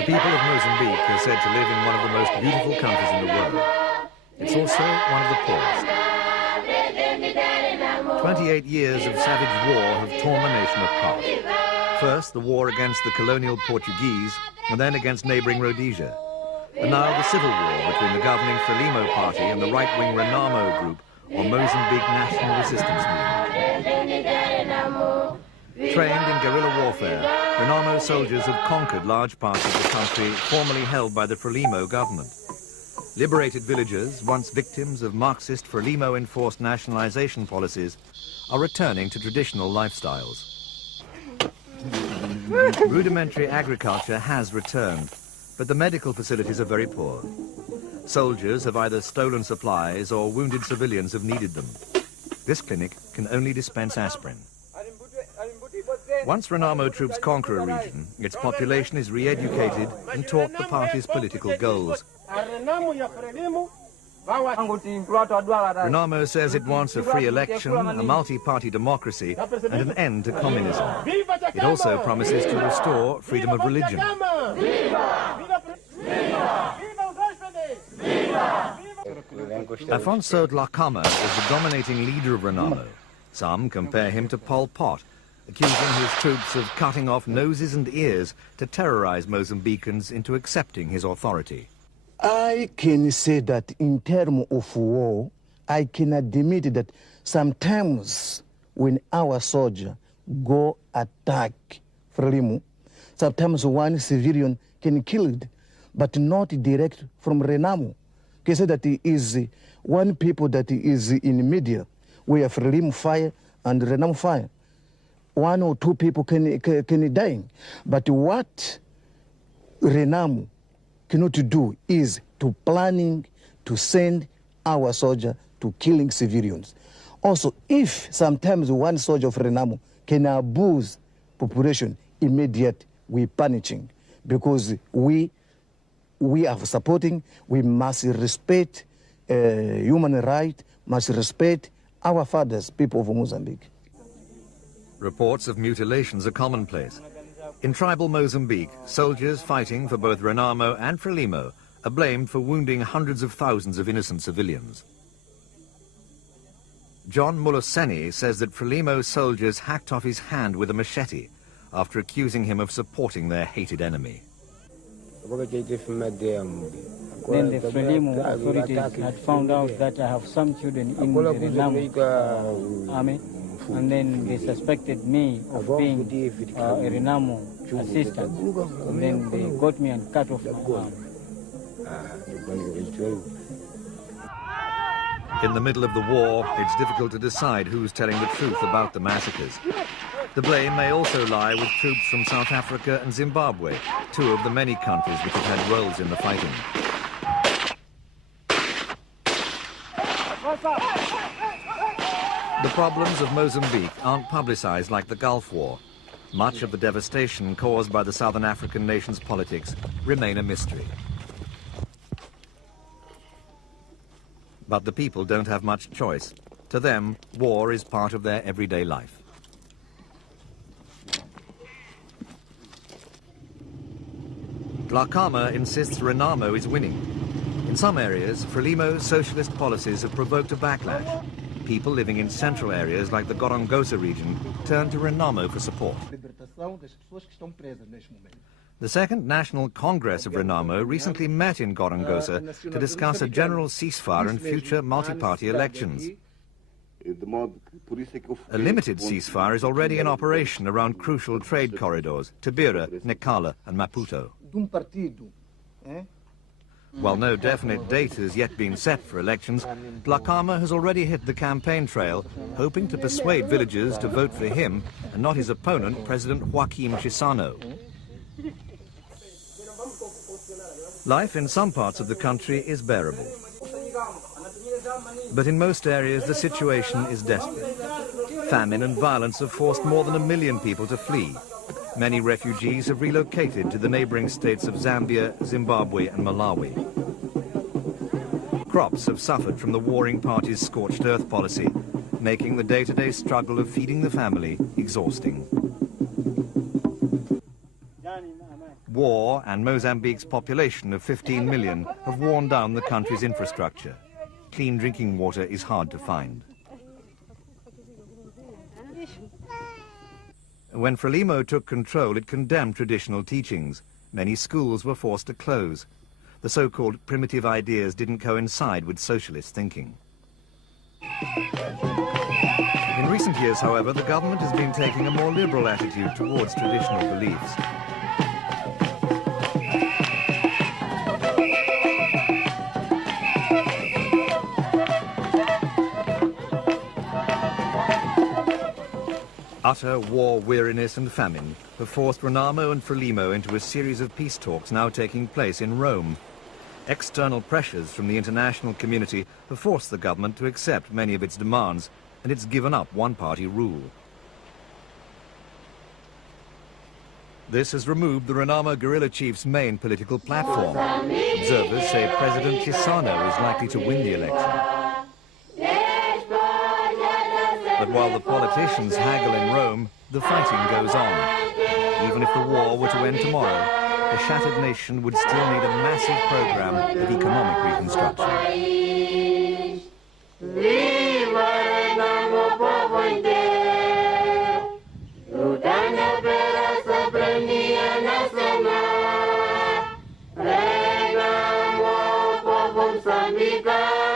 The people of Mozambique are said to live in one of the most beautiful countries in the world. It's also one of the poorest. 28 years of savage war have torn the nation apart. First, the war against the colonial Portuguese, and then against neighboring Rhodesia. And now the civil war between the governing Frelimo party and the right-wing Renamo group, or Mozambique National Resistance Movement. Trained in guerrilla warfare, Renamo soldiers have conquered large parts of the country formerly held by the Frelimo government. Liberated villagers, once victims of Marxist Frelimo-enforced nationalization policies, are returning to traditional lifestyles. Rudimentary agriculture has returned, but the medical facilities are very poor. Soldiers have either stolen supplies or wounded civilians have needed them. This clinic can only dispense aspirin. Once Renamo troops conquer a region, its population is re-educated and taught the party's political goals. Renamo says it wants a free election, a multi-party democracy, and an end to communism. It also promises to restore freedom of religion. Afonso Dhlakama is the dominating leader of Renamo. Some compare him to Pol Pot, accusing his troops of cutting off noses and ears to terrorize Mozambicans into accepting his authority. I can say that in terms of war, I can admit that sometimes when our soldiers go attack Frelimo, sometimes one civilian can kill it, but not direct from Renamo. Can say that it is one people that is in media, where Frelimo fire and Renamo fire. One or two people can die. But what Renamo cannot do is to planning to send our soldier to killing civilians. Also, if sometimes one soldier of Renamo can abuse population, immediate we punishing, because we are supporting, we must respect human rights, must respect our fathers, people of Mozambique. Reports of mutilations are commonplace. In tribal Mozambique, soldiers fighting for both Renamo and Frelimo are blamed for wounding hundreds of thousands of innocent civilians. John Muloseni says that Frelimo soldiers hacked off his hand with a machete after accusing him of supporting their hated enemy. Then the Frelimo authorities had found out that I have some children in the Renamo army, and then they suspected me of being a Renamo assistant, and then they got me and cut off my arm. In the middle of the war, it's difficult to decide who's telling the truth about the massacres. The blame may also lie with troops from South Africa and Zimbabwe, two of the many countries which have had roles in the fighting. The problems of Mozambique aren't publicized like the Gulf War. Much of the devastation caused by the Southern African nation's politics remain a mystery. But the people don't have much choice. To them, war is part of their everyday life. Dhlakama insists Renamo is winning. In some areas, Frelimo's socialist policies have provoked a backlash. People living in central areas like the Gorongosa region turn to Renamo for support. The Second National Congress of Renamo recently met in Gorongosa to discuss a general ceasefire and future multi-party elections. A limited ceasefire is already in operation around crucial trade corridors, Tabira, Nacala and Maputo. While no definite date has yet been set for elections, Dhlakama has already hit the campaign trail, hoping to persuade villagers to vote for him and not his opponent, President Joaquim Chissano. Life in some parts of the country is bearable. But in most areas, the situation is desperate. Famine and violence have forced more than 1 million people to flee. Many refugees have relocated to the neighboring states of Zambia, Zimbabwe and Malawi. Crops have suffered from the warring party's scorched earth policy, making the day-to-day struggle of feeding the family exhausting. War and Mozambique's population of 15 million have worn down the country's infrastructure. Clean drinking water is hard to find. When Frelimo took control, it condemned traditional teachings. Many schools were forced to close. The so-called primitive ideas didn't coincide with socialist thinking. In recent years, however, the government has been taking a more liberal attitude towards traditional beliefs. Utter war weariness and famine have forced Renamo and Frelimo into a series of peace talks now taking place in Rome. External pressures from the international community have forced the government to accept many of its demands, and it's given up one-party rule. This has removed the Renamo guerrilla chief's main political platform. Observers say President Chissano is likely to win the election. But while the politicians haggle in Rome, the fighting goes on. Even if the war were to end tomorrow, the shattered nation would still need a massive program of economic reconstruction. Viva Renamo, povo inteiro, lutando pela soberania nacional. Renamo, povo moçambicano.